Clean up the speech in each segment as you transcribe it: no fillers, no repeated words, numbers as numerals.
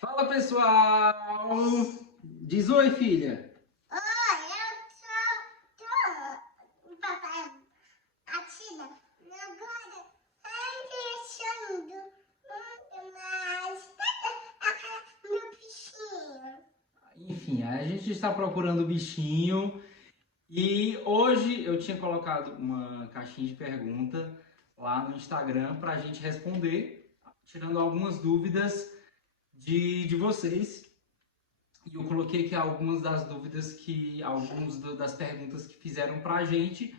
Fala pessoal! Diz oi, filha! Oi, eu sou papai Atina. Agora tá deixando muito mais. Meu bichinho. Enfim, a gente está procurando o bichinho e hoje eu tinha colocado uma caixinha de pergunta lá no Instagram para a gente responder, tirando algumas dúvidas de vocês. E eu coloquei aqui algumas das dúvidas das perguntas que fizeram para a gente.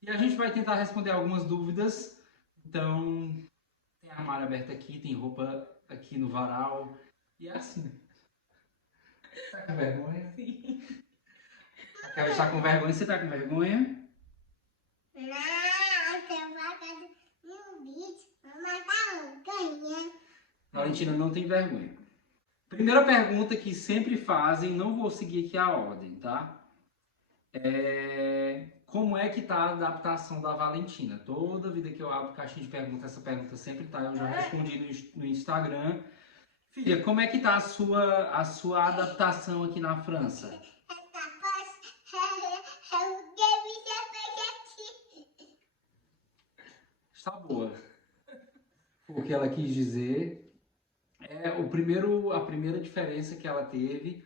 E a gente vai tentar responder algumas dúvidas. Então, tem armário aberto aqui, tem roupa aqui no varal. E é assim. Tá com vergonha? Sim. A Kelly está com vergonha. Você tá com vergonha? Não, você vai fazer um vídeo. Mamãe tá ganhando. Valentina não tem vergonha. Primeira pergunta que sempre fazem, não vou seguir aqui a ordem, tá? Como é que tá a adaptação da Valentina? Toda vida que eu abro caixinha de perguntas, essa pergunta sempre tá. Eu já respondi no Instagram. Filha, como é que tá a sua adaptação aqui na França? Essa coisa, o David já fez aqui. Está boa. O que ela quis dizer. A primeira diferença que ela teve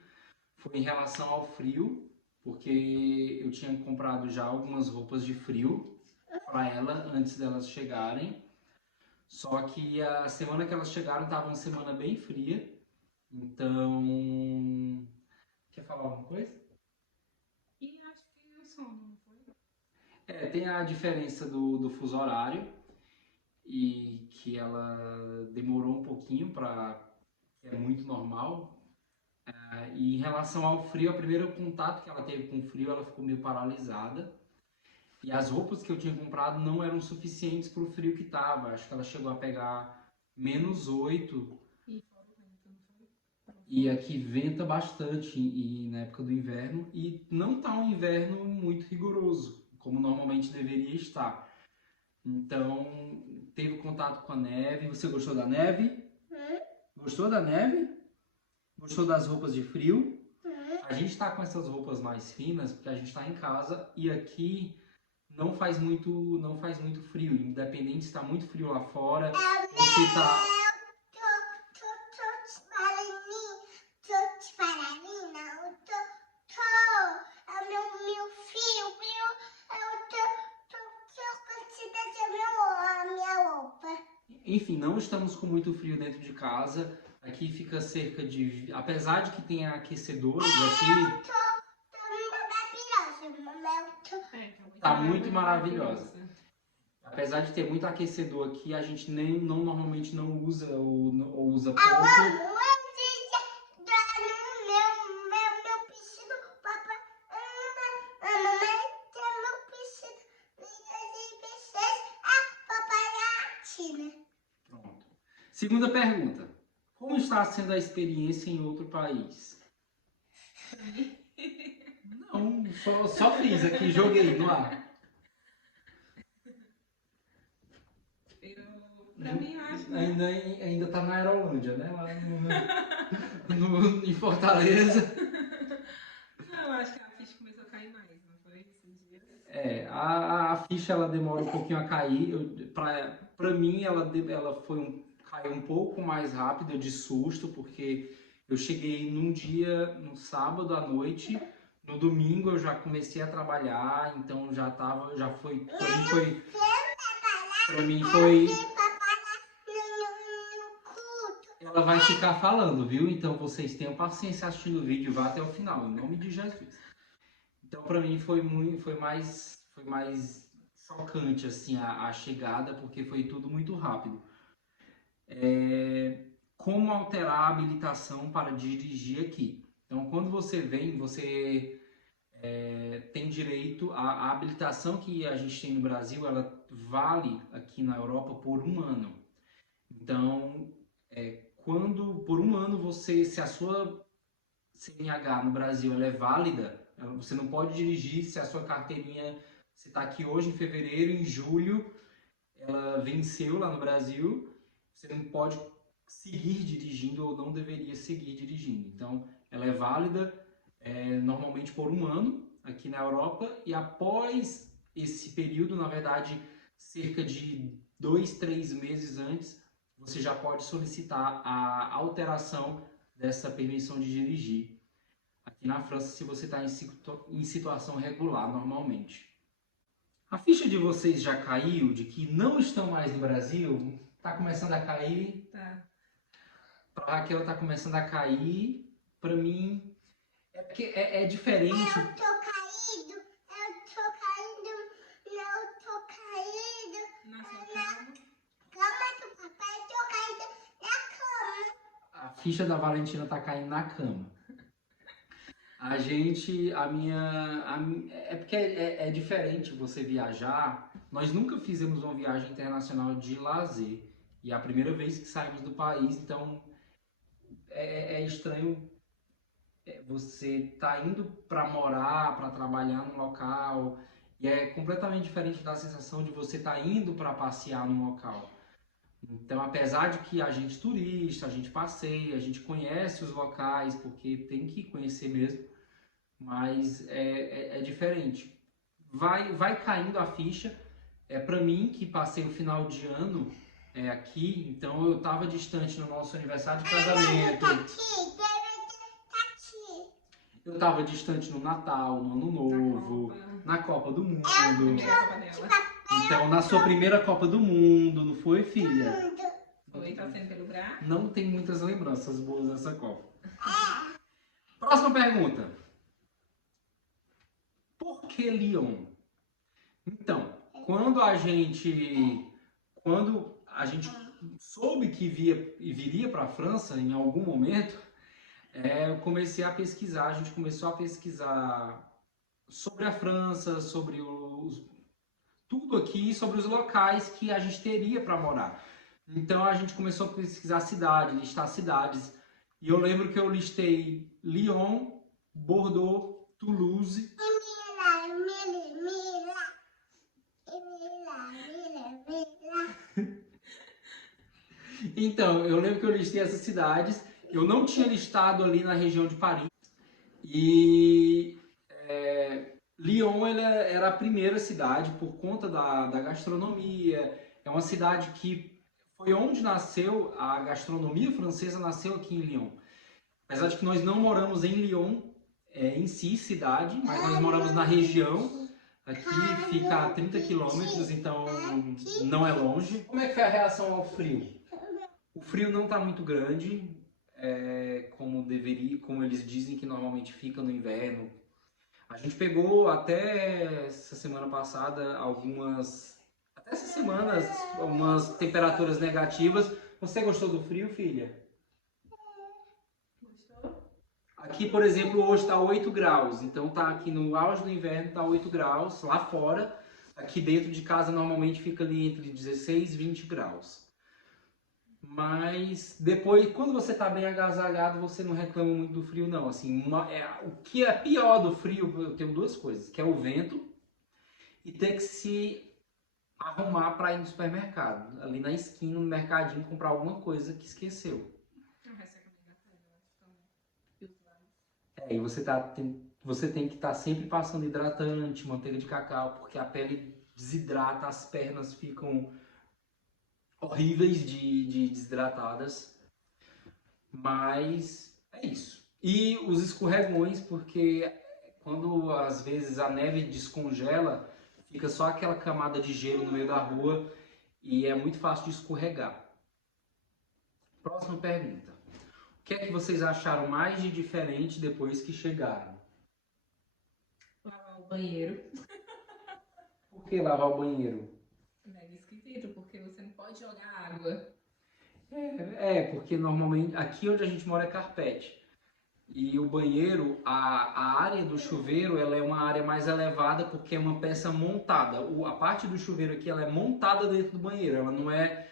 foi em relação ao frio, porque eu tinha comprado já algumas roupas de frio para ela antes delas chegarem. Só que a semana que elas chegaram estava uma semana bem fria. Então, quer falar alguma coisa? E acho que o sono, não foi? Tem a diferença do fuso horário e que ela demorou um pouquinho para, que é muito normal. E em relação ao frio, o primeiro contato que ela teve com o frio, ela ficou meio paralisada. E as roupas que eu tinha comprado não eram suficientes para o frio que tava. Acho que ela chegou a pegar -8. E fora o vento, não foi? E aqui venta bastante na época do inverno. E não tá um inverno muito rigoroso, como normalmente deveria estar. Então, teve contato com a neve. Você gostou da neve? Gostou da neve? Gostou das roupas de frio? A gente tá com essas roupas mais finas porque a gente tá em casa e aqui não faz muito frio. Independente se tá muito frio lá fora ou se tá. É meu filho, minha roupa. Enfim, não estamos com muito frio dentro de casa. Aqui fica cerca de. Apesar de que tem aquecedores aqui, tá muito maravilhosa. Apesar de ter muito aquecedor aqui, a gente normalmente não usa ou usa pouco. Pronto. Segunda pergunta. Como está sendo a experiência em outro país? Não, só fiz aqui, joguei no ar. Pra mim, eu acho que Ainda tá na Aerolândia, né? Lá em Fortaleza. não, eu acho que a ficha começou a cair mais, não foi? Esses dias. A ficha ela demora um pouquinho a cair. Pra mim, caiu um pouco mais rápido de susto, porque eu cheguei no sábado à noite, no domingo eu já comecei a trabalhar, então pra mim foi, ela vai ficar falando, viu? Então vocês tenham paciência assistindo o vídeo, vá até o final, em nome de Jesus. Então pra mim foi mais chocante assim a chegada, porque foi tudo muito rápido. Como alterar a habilitação para dirigir aqui? Então quando você vem, você tem direito à habilitação que a gente tem no Brasil, ela vale aqui na Europa por um ano. Então, quando por um ano se a sua CNH no Brasil ela é válida, você não pode dirigir se a sua carteirinha, você está aqui hoje em fevereiro, em julho, ela venceu lá no Brasil, você não pode seguir dirigindo ou não deveria seguir dirigindo. Então, ela é válida normalmente por 1 ano aqui na Europa, e após esse período, na verdade, cerca de 2, 3 meses antes, você já pode solicitar a alteração dessa permissão de dirigir aqui na França, se você está em situação regular normalmente. A ficha de vocês já caiu de que não estão mais no Brasil? Está começando a cair? Tá. Para Raquel está começando a cair. Para mim, é porque é diferente. Eu tô caído, não tô caído. Nossa, calma. Cama do papai, eu tô caído na cama. A ficha da Valentina está caindo na cama. É porque é diferente você viajar. Nós nunca fizemos uma viagem internacional de lazer. E é a primeira vez que saímos do país, então é estranho você tá indo para morar, para trabalhar num local, e é completamente diferente da sensação de você estar indo para passear num local. Então, apesar de que a gente turista, a gente passeia, a gente conhece os locais, porque tem que conhecer mesmo, mas é diferente. Vai caindo a ficha. Para mim, que passei o final de ano aqui, então eu estava distante no nosso aniversário de casamento. Tá aqui. Eu estava distante no Natal, no Ano Novo, na Copa do Mundo. Primeira Copa dela. Então, na sua primeira Copa do Mundo, não foi, filha? Foi torcendo pelo Brasil. Não tem muitas lembranças boas dessa Copa. Próxima pergunta. Por que Lyon? Então, quando a gente soube que viria para a França em algum momento, eu comecei a pesquisar. A gente começou a pesquisar sobre a França, sobre tudo aqui, sobre os locais que a gente teria para morar. Então a gente começou a pesquisar cidades, listar cidades. E eu lembro que eu listei Lyon, Bordeaux, Toulouse. Então, eu lembro que eu listei essas cidades. Eu não tinha listado ali na região de Paris. E Lyon era a primeira cidade por conta da gastronomia. É uma cidade que foi onde nasceu a gastronomia francesa, nasceu aqui em Lyon. Apesar de que nós não moramos em Lyon em si, cidade, mas nós moramos na região. Aqui fica a 30 quilômetros, então não é longe. Como é que foi a reação ao frio? O frio não está muito grande, como deveria, como eles dizem que normalmente fica no inverno. A gente pegou até essa semana passada algumas temperaturas negativas. Você gostou do frio, filha? Gostou? Aqui, por exemplo, hoje está 8 graus, então tá aqui no auge do inverno, está 8 graus lá fora. Aqui dentro de casa normalmente fica ali entre 16 e 20 graus. Mas depois, quando você está bem agasalhado, você não reclama muito do frio, não. Assim, o que é pior do frio, eu tenho duas coisas, que é o vento e ter que se arrumar para ir no supermercado, ali na esquina, no mercadinho, comprar alguma coisa que esqueceu. Não ressaca obrigatória, E você tem que estar sempre passando hidratante, manteiga de cacau, porque a pele desidrata, as pernas ficam horríveis de desidratadas. Mas é isso. E os escorregões, porque quando às vezes a neve descongela, fica só aquela camada de gelo no meio da rua e é muito fácil de escorregar. Próxima pergunta. O que é que vocês acharam mais de diferente depois que chegaram? Lavar o banheiro. Por que lavar o banheiro? É esquisito, porque você não pode jogar água. Porque normalmente aqui onde a gente mora é carpete. E o banheiro, a área do chuveiro, ela é uma área mais elevada porque é uma peça montada. A parte do chuveiro aqui, ela é montada dentro do banheiro. Ela não é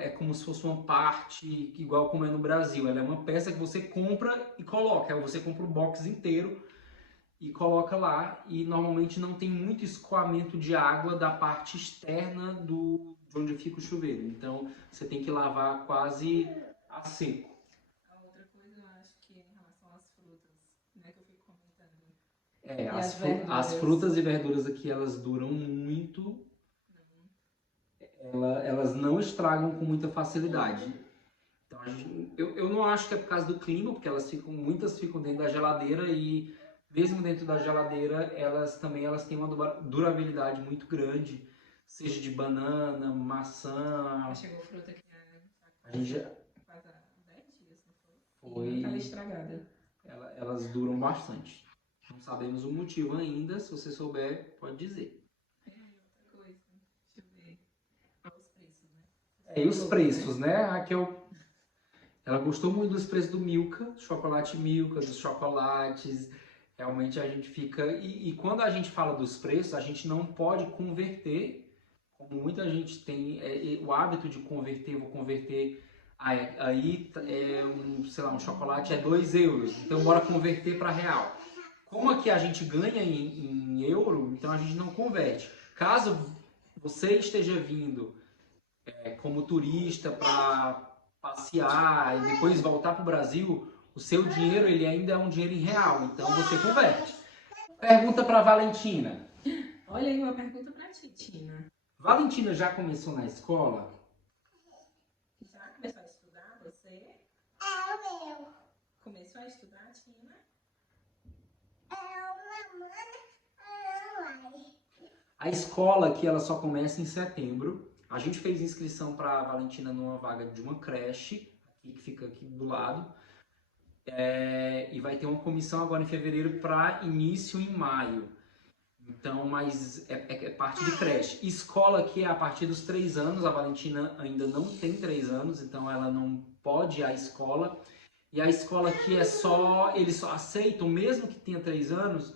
é como se fosse uma parte igual como é no Brasil. Ela é uma peça que você compra e coloca. Aí você compra o box inteiro e coloca lá. E normalmente não tem muito escoamento de água da parte externa de onde fica o chuveiro. Então, você tem que lavar quase a seco. A outra coisa, eu acho que em relação às frutas, né, que eu fico comentando. É, E as as verduras? as frutas e verduras aqui, elas duram muito. Elas não estragam com muita facilidade. Então, eu não acho que é por causa do clima, porque muitas ficam dentro da geladeira e mesmo dentro da geladeira, elas têm uma durabilidade muito grande, seja de banana, maçã. Já chegou fruta aqui A gente já quase há 10 dias, não foi? E não tava estragada. elas duram bastante. Não sabemos o motivo ainda, se você souber, pode dizer. Outra coisa, deixa eu ver. Os preços, né? E os preços, né? A Raquel, ela gostou muito dos preços do Milka, do chocolate Milka, dos chocolates. Realmente a gente fica... E quando a gente fala dos preços, a gente não pode converter, como muita gente tem o hábito de converter, vou converter, aí sei lá, um chocolate é 2 euros, então bora converter para real. Como aqui a gente ganha em euro, então a gente não converte. Caso você esteja vindo como turista para passear e depois voltar para o Brasil, o seu dinheiro ele ainda é um dinheiro em real, então você converte. Pergunta para Valentina. Olha aí uma pergunta para ti, Tina. Valentina já começou na escola? Já começou a estudar, você? É o meu. Começou a estudar, Tina? É uma mãe. A escola aqui ela só começa em setembro. A gente fez inscrição para a Valentina numa vaga de uma creche, que fica aqui do lado. E vai ter uma comissão agora em fevereiro para início em maio. Então, mas é parte de creche. Escola aqui é a partir dos 3 anos. A Valentina ainda não tem 3 anos, então ela não pode ir à escola. E a escola aqui eles só aceitam, mesmo que tenha 3 anos,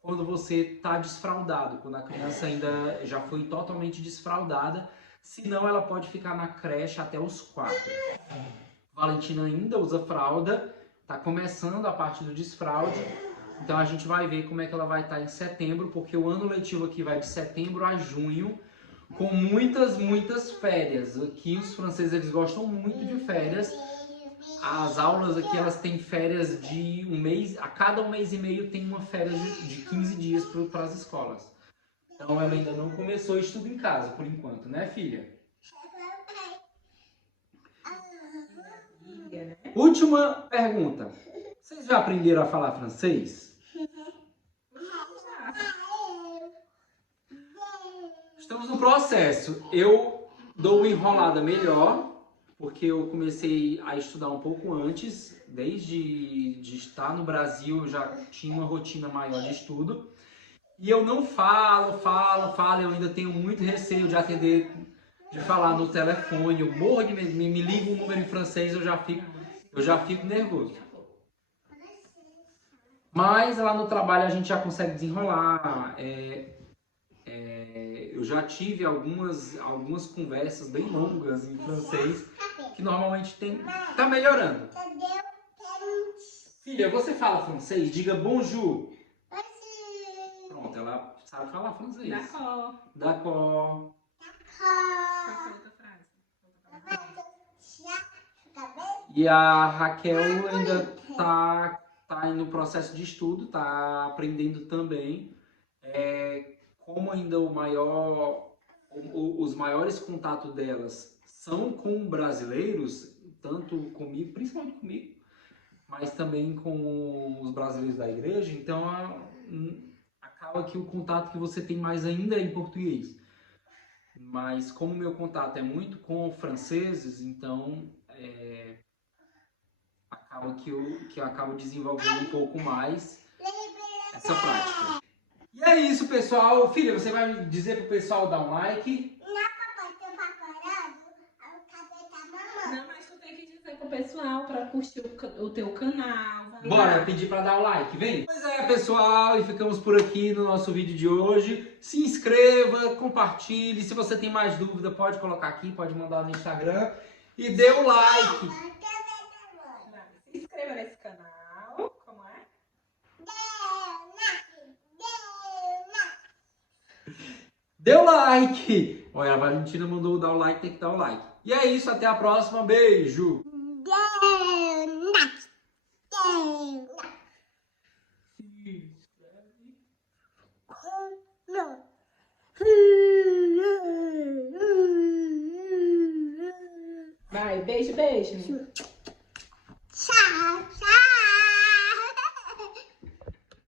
quando você está desfraldado, quando a criança ainda já foi totalmente desfraldada. Senão ela pode ficar na creche até os 4. Valentina ainda usa fralda, está começando a parte do desfraude. Então a gente vai ver como é que ela vai estar em setembro, porque o ano letivo aqui vai de setembro a junho, com muitas férias. Aqui os franceses eles gostam muito de férias. As aulas aqui elas têm férias de um mês, a cada 1 mês e meio tem uma férias de 15 dias para as escolas. Então ela ainda não começou o estudo em casa, por enquanto, né, filha? Última pergunta. Vocês já aprenderam a falar francês? Estamos no processo. Eu dou uma enrolada melhor, porque eu comecei a estudar um pouco antes. Desde de estar no Brasil, eu já tinha uma rotina maior de estudo. E eu não falo, eu ainda tenho muito receio de atender, de falar no telefone, eu morro de medo, me liga um número em francês, eu já fico nervoso. Mas lá no trabalho a gente já consegue desenrolar, eu já tive algumas conversas bem longas em francês, que normalmente tá melhorando. Filha, você fala francês? Diga bonjour. Pronto, ela sabe falar francês. D'accord. D'accord. Qual foi a outra frase? E a Raquel ainda tá no processo de estudo, tá aprendendo também. Como ainda os maiores contatos delas são com brasileiros, tanto comigo, principalmente comigo, mas também com os brasileiros da igreja, então acaba que o contato que você tem mais ainda é em português. Mas como o meu contato é muito com franceses, então acaba que eu acabo desenvolvendo um pouco mais essa prática. E é isso, pessoal. Filha, você vai dizer pro pessoal dar um like? Não, mas tu tem que dizer pro pessoal pra curtir o teu canal. Bora pedir pra dar o like, vem? Pois é, pessoal, e ficamos por aqui no nosso vídeo de hoje. Se inscreva, compartilhe. Se você tem mais dúvida, pode colocar aqui, pode mandar no Instagram. E dê o like. Se inscreva nesse canal. Como é? Dê o like. Olha, a Valentina mandou dar o like, tem que dar o like. E é isso, até a próxima. Beijo! Vai, beijo, beijo. Tchau, tchau.